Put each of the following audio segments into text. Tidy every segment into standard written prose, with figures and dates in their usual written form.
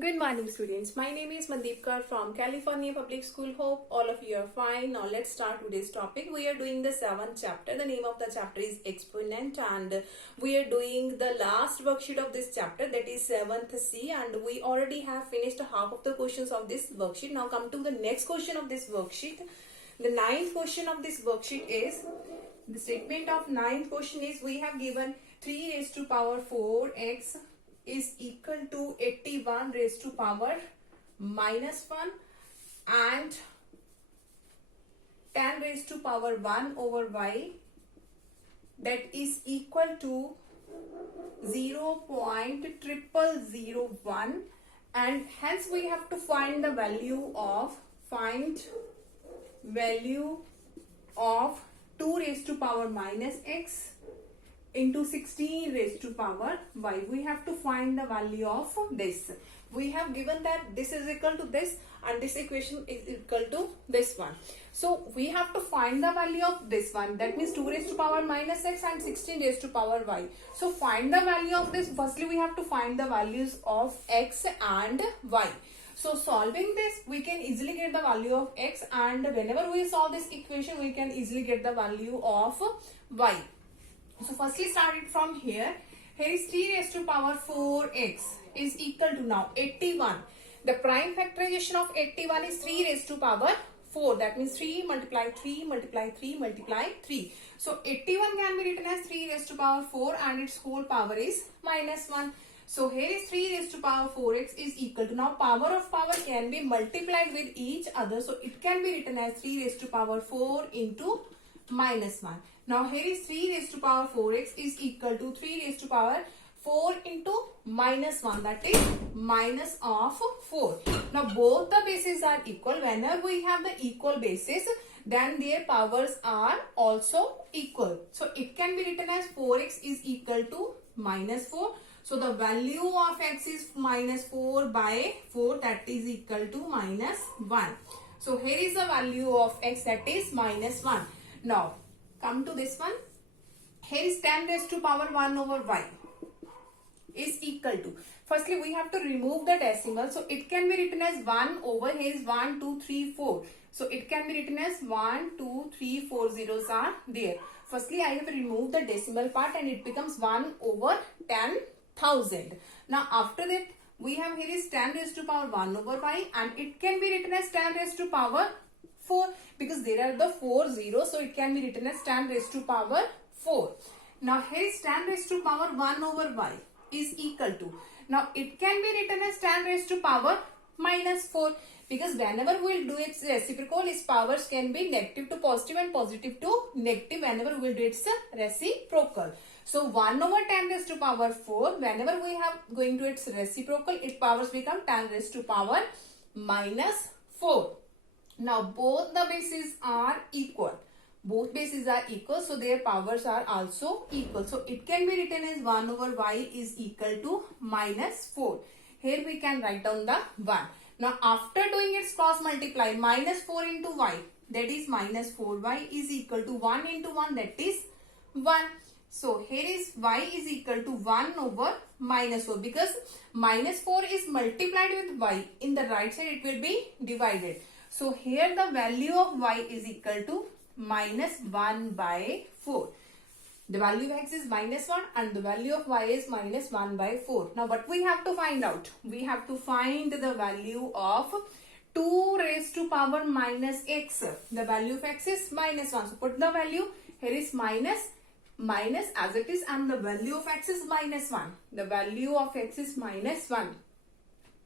Good morning, students. My name is Mandeep Kaur from California Public School. Hope all of you are fine. Now let's start today's topic. We are doing the seventh chapter. The name of the chapter is Exponent, and we are doing the last worksheet of this chapter, that is 7th C, and we already have finished half of the questions of this worksheet. Now come to the next question of this worksheet. The ninth question of this worksheet is, the statement of ninth question is, we have given 3 raised to power 4x is equal to 81 raised to power minus 1 and 10 raised to power 1 over y, that is equal to 0.0001, and hence we have to find the value of 2 raised to power minus x into 16 raised to power y. We have to find the value of this. We have given that this is equal to this and this equation is equal to this one. So we have to find the value of this one. That means 2 raised to power minus x and 16 raised to power y. So find the value of this. Firstly, we have to find the values of x and y. So solving this, we can easily get the value of x, and whenever we solve this equation, we can easily get the value of y. So firstly, started from here. Here is 3 raised to power 4x is equal to now 81. The prime factorization of 81 is 3 raised to power 4. That means 3 multiply 3 multiply 3 multiply 3. So 81 can be written as 3 raised to power 4 and its whole power is minus 1. So here is 3 raised to power 4x is equal to, now power of power can be multiplied with each other. So it can be written as 3 raised to power 4 into minus 1. Now here is 3 raised to power 4x is equal to 3 raised to power 4 into minus 1, that is minus of 4. Now both the bases are equal. Whenever we have the equal bases, then their powers are also equal. So it can be written as 4x is equal to minus 4. So the value of x is minus 4 by 4, that is equal to minus 1. So here is the value of x, that is minus 1. Now come to this one. Here is 10 raised to power 1 over y is equal to, firstly we have to remove the decimal. So it can be written as 1 over, here is 1, 2, 3, 4. So it can be written as 1, 2, 3, 4 zeros are there. Firstly I have removed the decimal part and it becomes 1 over 10,000. Now after that we have, here is 10 raised to power 1 over y, and it can be written as 10 raised to power 4 because there are the 4 zeros. So it can be written as 10 raised to power 4. Now here is 10 raised to power 1 over y is equal to, now it can be written as 10 raised to power minus 4 because whenever we will do its reciprocal, its powers can be negative to positive and positive to negative whenever we will do its reciprocal. So 1 over 10 raised to power 4, whenever we have going to its reciprocal, its powers become 10 raised to power minus 4. Now both the bases are equal. Both bases are equal, so their powers are also equal. So it can be written as 1 over y is equal to minus 4. Here we can write down the 1. Now after doing its cross multiply, minus 4 into y, that is minus 4y is equal to 1 into 1, that is 1. So here is y is equal to 1 over minus 4 because minus 4 is multiplied with y. In the right side it will be divided. So here the value of y is equal to minus 1 by 4. The value of x is minus 1 and the value of y is minus 1 by 4. Now what we have to find out? We have to find the value of 2 raised to power minus x. The value of x is minus 1. So put the value. Here is minus as it is, and the value of x is minus 1. The value of x is minus 1.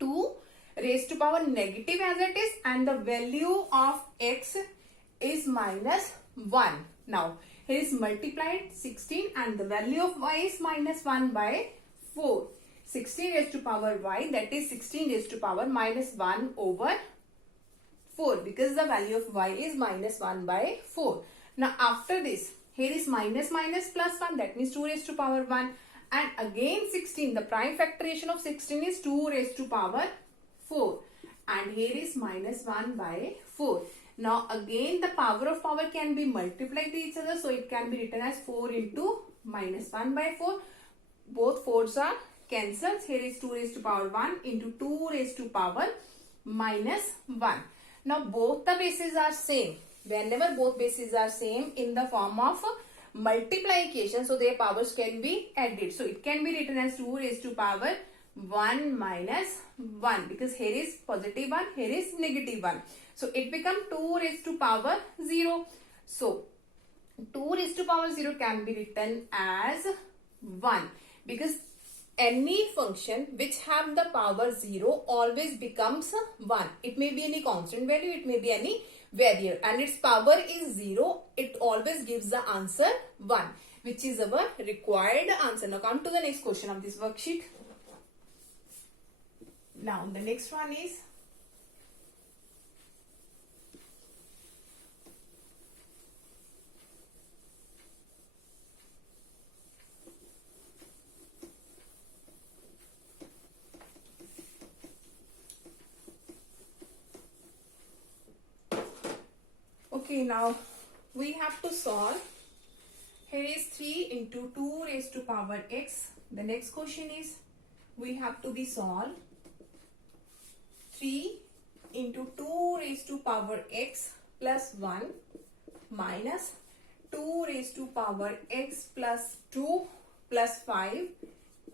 2 raised to power negative as it is, and the value of x is minus 1. Now here is multiplied 16 and the value of y is minus 1 by 4. 16 raised to power y, that is 16 raised to power minus 1 over 4 because the value of y is minus 1 by 4. Now after this, here is minus plus 1, that means 2 raised to power 1, and again 16, the prime factorization of 16 is 2 raised to power 4, and here is minus 1 by 4. Now again the power of power can be multiplied to each other, so it can be written as 4 into minus 1 by 4. Both 4s are cancels. Here is 2 raised to power 1 into 2 raised to power minus 1. Now both the bases are same. Whenever both bases are same in the form of multiplication, so their powers can be added. So it can be written as 2 raised to power 1 minus 1, because here is positive 1, here is negative 1. So it becomes 2 raised to power 0. So 2 raised to power 0 can be written as 1, because any function which have the power 0 always becomes 1. It may be any constant value, it may be any variable, and its power is 0. It always gives the answer 1, which is our required answer. Now come to the next question of this worksheet. Now the next one is okay. Now we have to solve. Here is 3 into 2 raised to power x. The next question is we have to be solved 3 into 2 raised to power x plus 1 minus 2 raised to power x plus 2 plus 5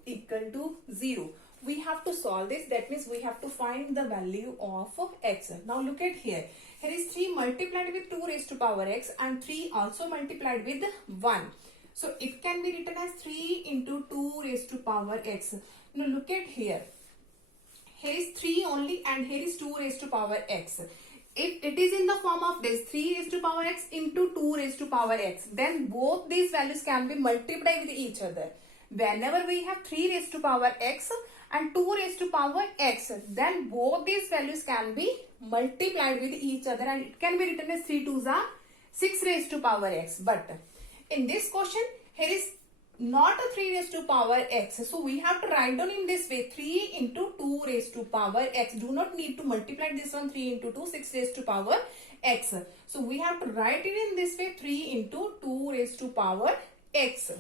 equal to 0. We have to solve this. That means we have to find the value of x. Now look at here. Here is 3 multiplied with 2 raised to power x and 3 also multiplied with 1. So it can be written as 3 into 2 raised to power x. Now look at here. Here is 3 only and here is 2 raised to power x. If it is in the form of this 3 raised to power x into 2 raised to power x, then both these values can be multiplied with each other. Whenever we have 3 raised to power x and 2 raised to power x, then both these values can be multiplied with each other, and it can be written as 3 2s are 6 raised to power x. But in this question, here is not a 3 raised to power x. So we have to write down in this way 3 into 2 raised to power x. Do not need to multiply this one 3 into 2, 6 raised to power x. So we have to write it in this way 3 into 2 raised to power x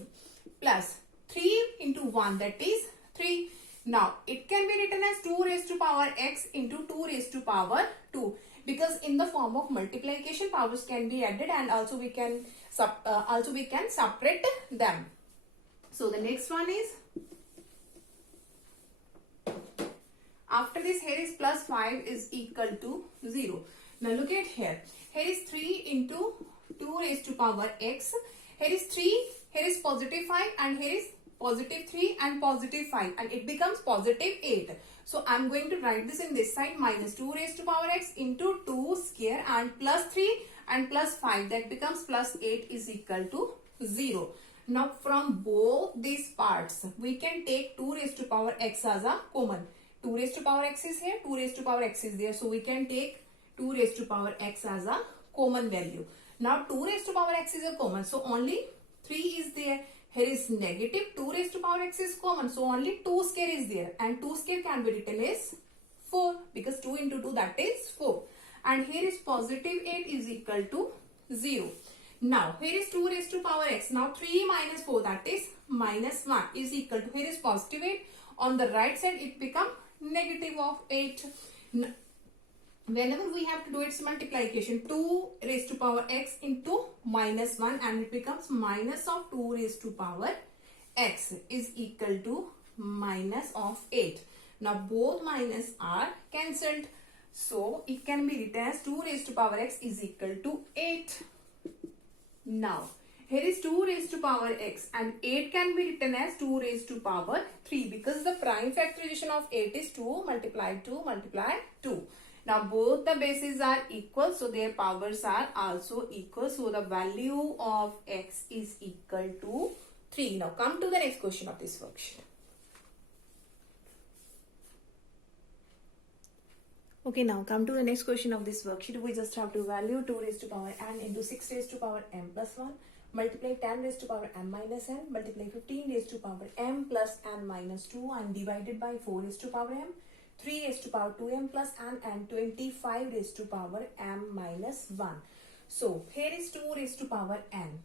plus 3 into 1, that is 3. Now it can be written as 2 raised to power x into 2 raised to power 2, because in the form of multiplication powers can be added, and also we can separate them. So the next one is, after this here is plus 5 is equal to 0. Now look at here. Here is 3 into 2 raised to power x. Here is 3, here is positive 5, and here is positive 3 and positive 5, and it becomes positive 8. So I am going to write this in this side, minus 2 raised to power x into 2 square and plus 3 and plus 5, that becomes plus 8 is equal to 0. Now from both these parts we can take 2 raised to power x as a common. 2 raised to power x is here, 2 raised to power x is there, so we can take 2 raised to power x as a common value. Now 2 raised to power x is a common, so only 3 is there. Here is negative 2 raised to power x is common, so only 2 square is there, and 2 square can be written as 4, because 2 into 2, that is 4. And here is positive 8 is equal to 0. Now here is 2 raised to power x. Now 3 minus 4, that is minus 1, is equal to, here is positive 8. On the right side it becomes negative of 8. Whenever we have to do its multiplication, 2 raised to power x into minus 1, and it becomes minus of 2 raised to power x is equal to minus of 8. Now both minus are cancelled, so it can be written as 2 raised to power x is equal to 8. Now here is 2 raised to power x, and 8 can be written as 2 raised to power 3, because the prime factorization of 8 is 2 multiplied 2 multiplied 2. Now both the bases are equal, so their powers are also equal. So the value of x is equal to 3. Now come to the next question of this worksheet. Okay, now come to the next question of this worksheet. We just have to value 2 raised to power n into 6 raised to power m plus 1. Multiply 10 raised to power m minus n. Multiply 15 raised to power m plus n minus 2, and divided by 4 raised to power m. 3 raised to power 2m plus n, and 25 raised to power m minus 1. So here is 2 raised to power n.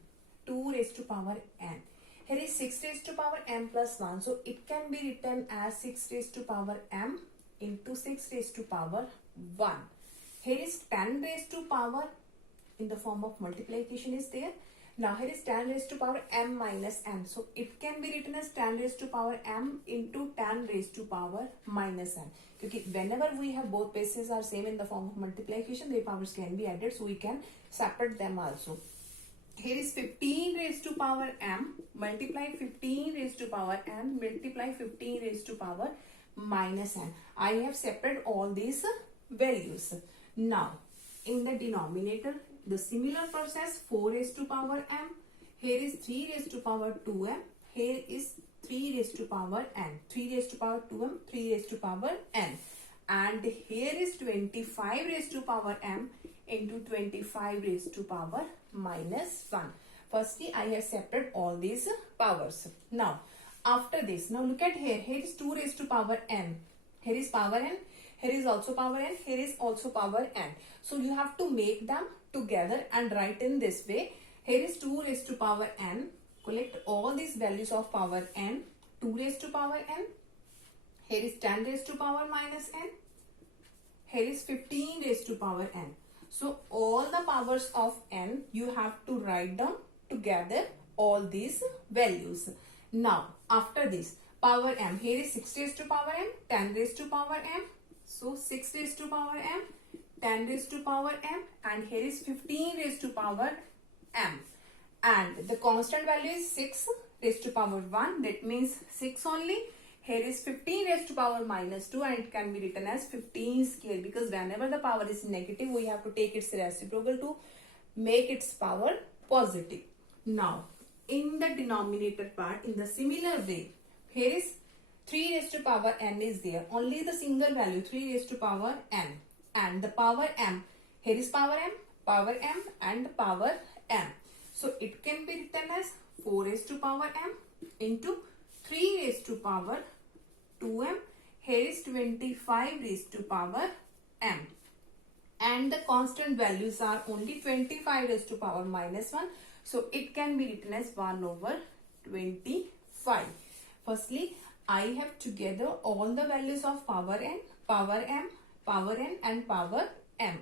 2 raised to power n. here is 6 raised to power m plus 1. So it can be written as 6 raised to power m into 6 raised to power 1. Here is 10 raised to power in the form of multiplication is there. Now here is 10 raised to power m minus m. So it can be written as 10 raised to power m into 10 raised to power minus m. Because whenever we have both bases are same in the form of multiplication, their powers can be added. So we can separate them also. Here is 15 raised to power m multiply 15 raised to power m multiply 15 raised to power minus m. I have separated all these values. Now in the denominator, the similar process 4 raised to power m. Here is 3 raised to power 2m. Here is 3 raised to power n. 3 raised to power 2m, 3 raised to power n. And here is 25 raised to power m into 25 raised to power minus 1. Firstly, I have separated all these powers. Now, after this, now look at here. Here is 2 raised to power n. Here is power n. Here is also power n. Here is also power n. So, you have to make them together and write in this way. Here is 2 raised to power n. Collect all these values of power n. 2 raised to power n. Here is 10 raised to power minus n. Here is 15 raised to power n. So all the powers of n you have to write down together all these values. Now after this power m, here is 6 raised to power m, 10 raised to power m. So 6 raised to power m, 10 raised to power m, and here is 15 raised to power m. And the constant value is 6 raised to power 1. That means 6 only. Here is 15 raised to power minus 2 and it can be written as 15 square, because whenever the power is negative, we have to take its reciprocal to make its power positive. Now, in the denominator part, in the similar way, here is 3 raised to power n is there. Only the single value 3 raised to power n. And the power m, here is power m and power m. So, it can be written as 4 raised to power m into 3 raised to power 2m. Here is 25 raised to power m. And the constant values are only 25 raised to power minus 1. So, it can be written as 1 over 25. Firstly, I have together all the values of power n, power m, power n and power m.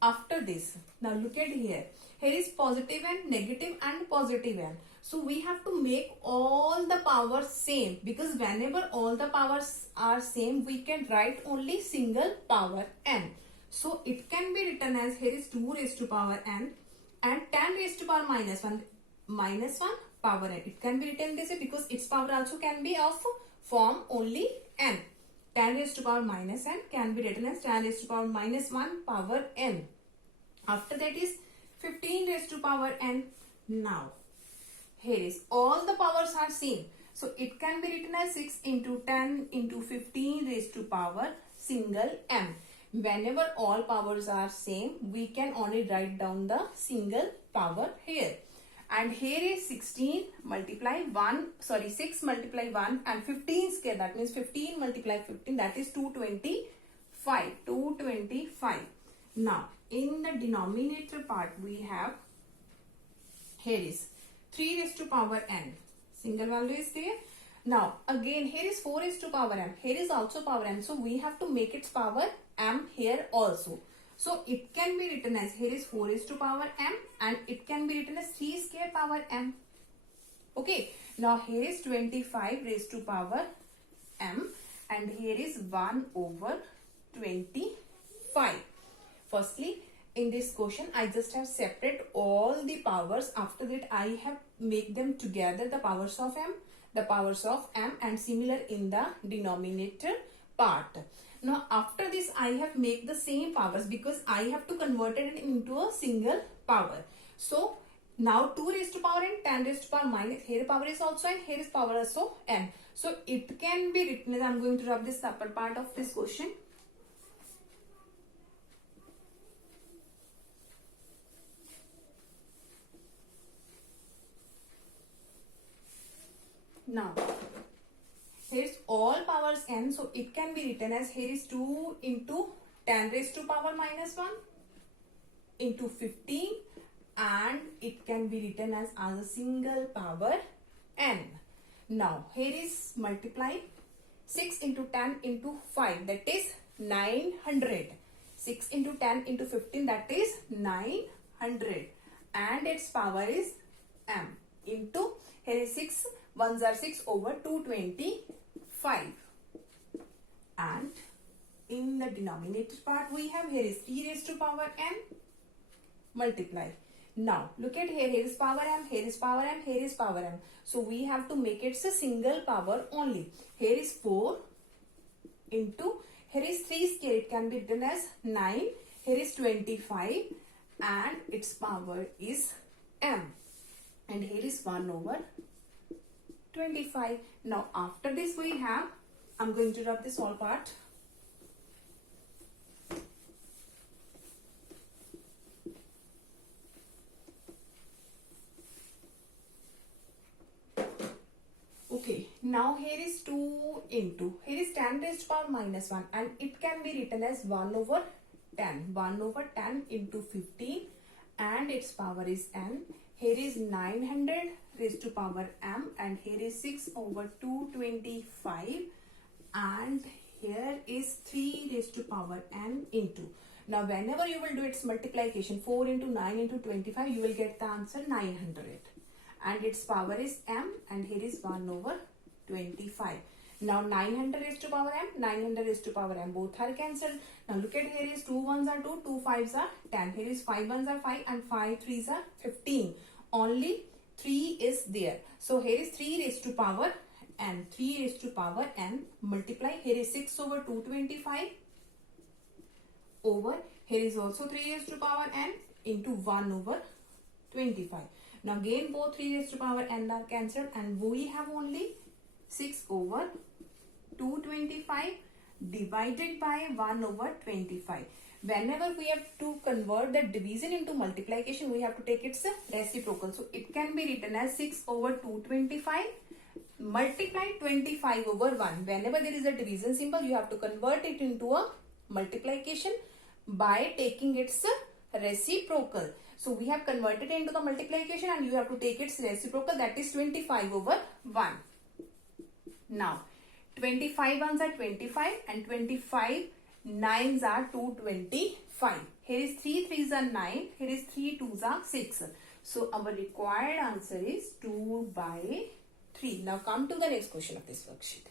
After this, now look at here. Here is positive n, negative and positive n. So we have to make all the powers same, because whenever all the powers are same, we can write only single power n. So it can be written as, here is 2 raised to power n and 10 raised to power minus 1 power n. It can be written this way because its power also can be of form only n. 10 raised to power minus n can be written as 10 raised to power minus 1 power n. After that is 15 raised to power n. Now, here is all the powers are same. So, it can be written as 6 into 10 into 15 raised to power single m. Whenever all powers are same, we can only write down the single power here. And here is 16 multiply 1, 6 multiply 1 and 15 square. That means 15 multiply 15, that is 225. 225. Now, in the denominator part, we have, here is 3 raised to power n. Single value is there. Now, again, here is 4 raised to power m. Here is also power m. So, we have to make its power m here also. So, it can be written as, here is 4 raised to power m and it can be written as 3 square power m. Okay. Now, here is 25 raised to power m and here is 1 over 25. Firstly, in this question, I just have separate all the powers. After that, I have make them together, the powers of m, the powers of m, and similar in the denominator part. Now, after this, I have make the same powers because I have to convert it into a single power. So, now 2 raised to power n, 10 raised to power minus, here power is also n, here is power also n. So, it can be written as, I am going to rub this upper part of this question. Now, here is all powers n, so it can be written as, here is 2 into 10 raised to power minus 1 into 15 and it can be written as a single power n. Now here is multiply 6 into 10 into 5, that is 900. 6 into 10 into 15, that is 900, and its power is m, into here is 6 ones are 6 over 225, and in the denominator part we have here is e raised to power n, multiply. Now look at here, here is power m, here is power m, here is power m. So we have to make it a single power only. Here is 4 into, here is 3 square, it can be written as 9, here is 25, and its power is m, and here is 1 over 25. Now after this we have, I'm going to rub this all part. Okay, now here is 2 into, here is 10 raised to power minus 1, and it can be written as 1 over 10. 1 over 10 into 15, and its power is n. Here is 900 raised to power m, and here is 6 over 225, and here is 3 raised to power n into. Now whenever you will do its multiplication, 4 into 9 into 25, you will get the answer 900. And its power is m, and here is 1 over 25. Now 900 raised to power m, 900 raised to power m, both are cancelled. Now look at here is 2 1s are 2, 2 5s are 10. Here is 5 1s are 5, and 5 3s are 15. Only 3 is there. So here is 3 raised to power n, 3 raised to power n, multiply. Here is 6 over 225 over, here is also 3 raised to power n into 1 over 25. Now again both 3 raised to power n are cancelled, and we have only 6 over 225 divided by 1 over 25. Whenever we have to convert the division into multiplication, we have to take its reciprocal. So it can be written as 6 over 225 multiply 25 over 1. Whenever there is a division symbol, you have to convert it into a multiplication by taking its reciprocal. So we have converted it into the multiplication, and you have to take its reciprocal, that is 25 over 1. Now 25 ones are 25, and 25 9s are 225. Here is 3 3s are 9, here is 3 2s are 6. So our required answer is 2 by 3. Now come to the next question of this worksheet.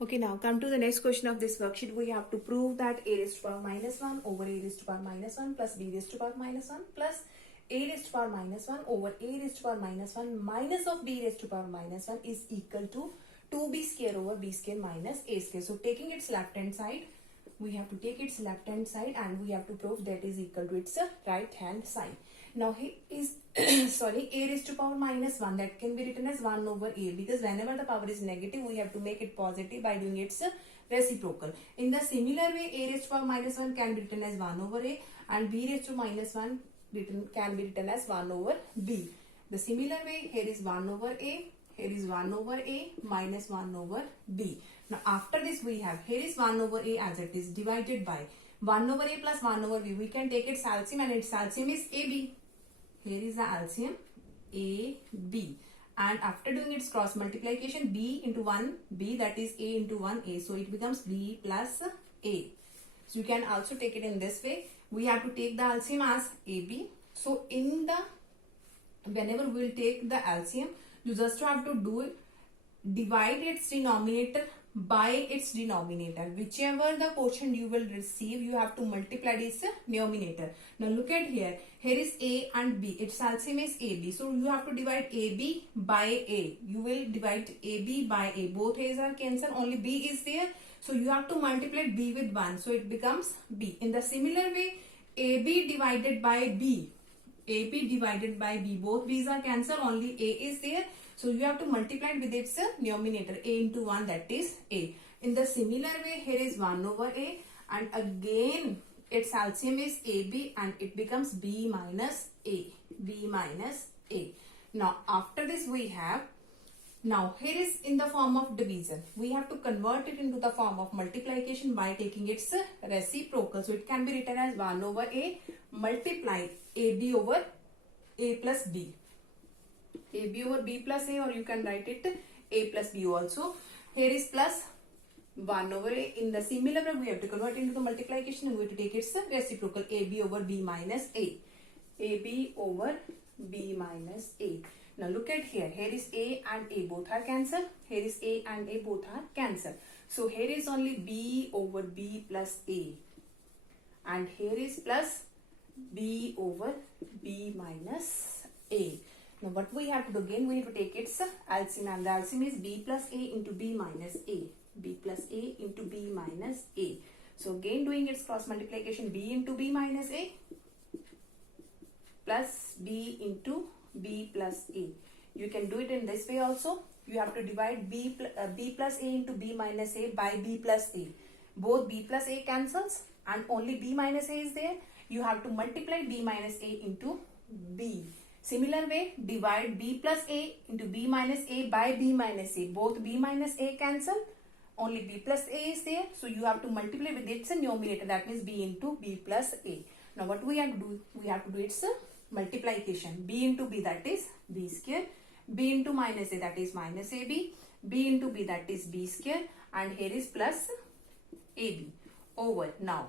Okay, now come to the next question of this worksheet. We have to prove that a raised to power minus 1 over a raised to power minus 1 plus b raised to power minus 1 plus a raised to power minus 1 over a raised to power minus 1 minus of b raised to power minus 1 is equal to 2b square over b square minus a square. So taking its left hand side, we have to take its left hand side, and we have to prove that is equal to its right hand side. Now here is sorry, a raised to power minus 1, that can be written as 1 over a, because whenever the power is negative, we have to make it positive by doing its reciprocal. In the similar way, a raised to power minus 1 can be written as 1 over a, and b raised to minus 1 can be written as 1 over b. The similar way, here is 1 over a, here is 1 over a minus 1 over b. Now after this we have, here is 1 over a as it is, divided by 1 over a plus 1 over b. We can take its LCM, and its LCM is ab. Here is the LCM AB, and after doing its cross multiplication, b into 1 b, that is a into 1 a, so it becomes b plus a. So you can also take it in this way. We have to take the LCM as ab. So in the, whenever we will take the LCM, you just have to do it, divide its denominator by its denominator. Whichever the quotient you will receive, you have to multiply its numerator. Now look at here, here is a and b, its LCM is ab, so you have to divide ab by a. You will divide ab by a, both a's are cancelled, only b is there, so you have to multiply b with 1, so it becomes b. In the similar way, ab divided by b, ab divided by b, both b's are cancelled, only a is there, so you have to multiply it with its numerator, a into 1, that is a. In the similar way, here is 1 over a, and again its LCM is ab, and it becomes b minus a, b minus a. Now after this we have, now here is in the form of division. We have to convert it into the form of multiplication by taking its reciprocal. So it can be written as 1 over a multiply ab over a plus b. ab over b plus a, or you can write it a plus b also. Here is plus 1 over a. In the similar way, we have to convert into the multiplication and we have to take its reciprocal, ab over b minus a. ab over b minus a. Now look at here. Here is a and a both are cancelled. Here is a and a both are cancelled. So here is only b over b plus a. And here is plus b over b minus a. Now what we have to do again, we have to take its LCM, and the LCM is b plus a into b minus a. b plus a into b minus a. So again doing its cross multiplication, b into b minus a plus b into b plus a. You can do it in this way also. You have to divide b plus a into b minus a by b plus a. Both b plus a cancels and only b minus a is there. You have to multiply b minus a into b. Similar way, divide b plus a into b minus a by b minus a. Both b minus a cancel, only b plus a is there. So you have to multiply with its numerator, that means b into b plus a. Now what we have to do? We have to do its multiplication. B into b, that is b square. B into minus a, that is minus ab. B into b, that is b square. And here is plus ab over. Now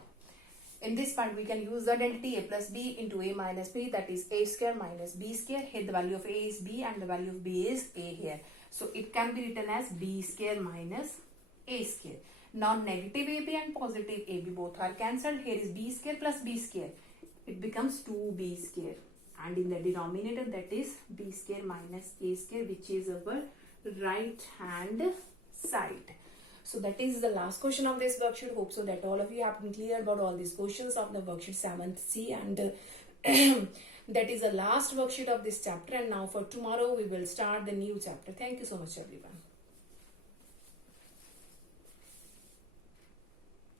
in this part, we can use the identity a plus b into a minus b, that is a square minus b square. Here the value of a is b and the value of b is a here. So it can be written as b square minus a square. Now negative ab and positive ab both are cancelled. Here is b square plus b square. It becomes 2b square. And in the denominator, that is b square minus a square, which is our right hand side. So that is the last question of this worksheet. Hope so that all of you have been clear about all these questions of the worksheet 7th C, and that is the last worksheet of this chapter. And now for tomorrow we will start the new chapter. Thank you so much everyone.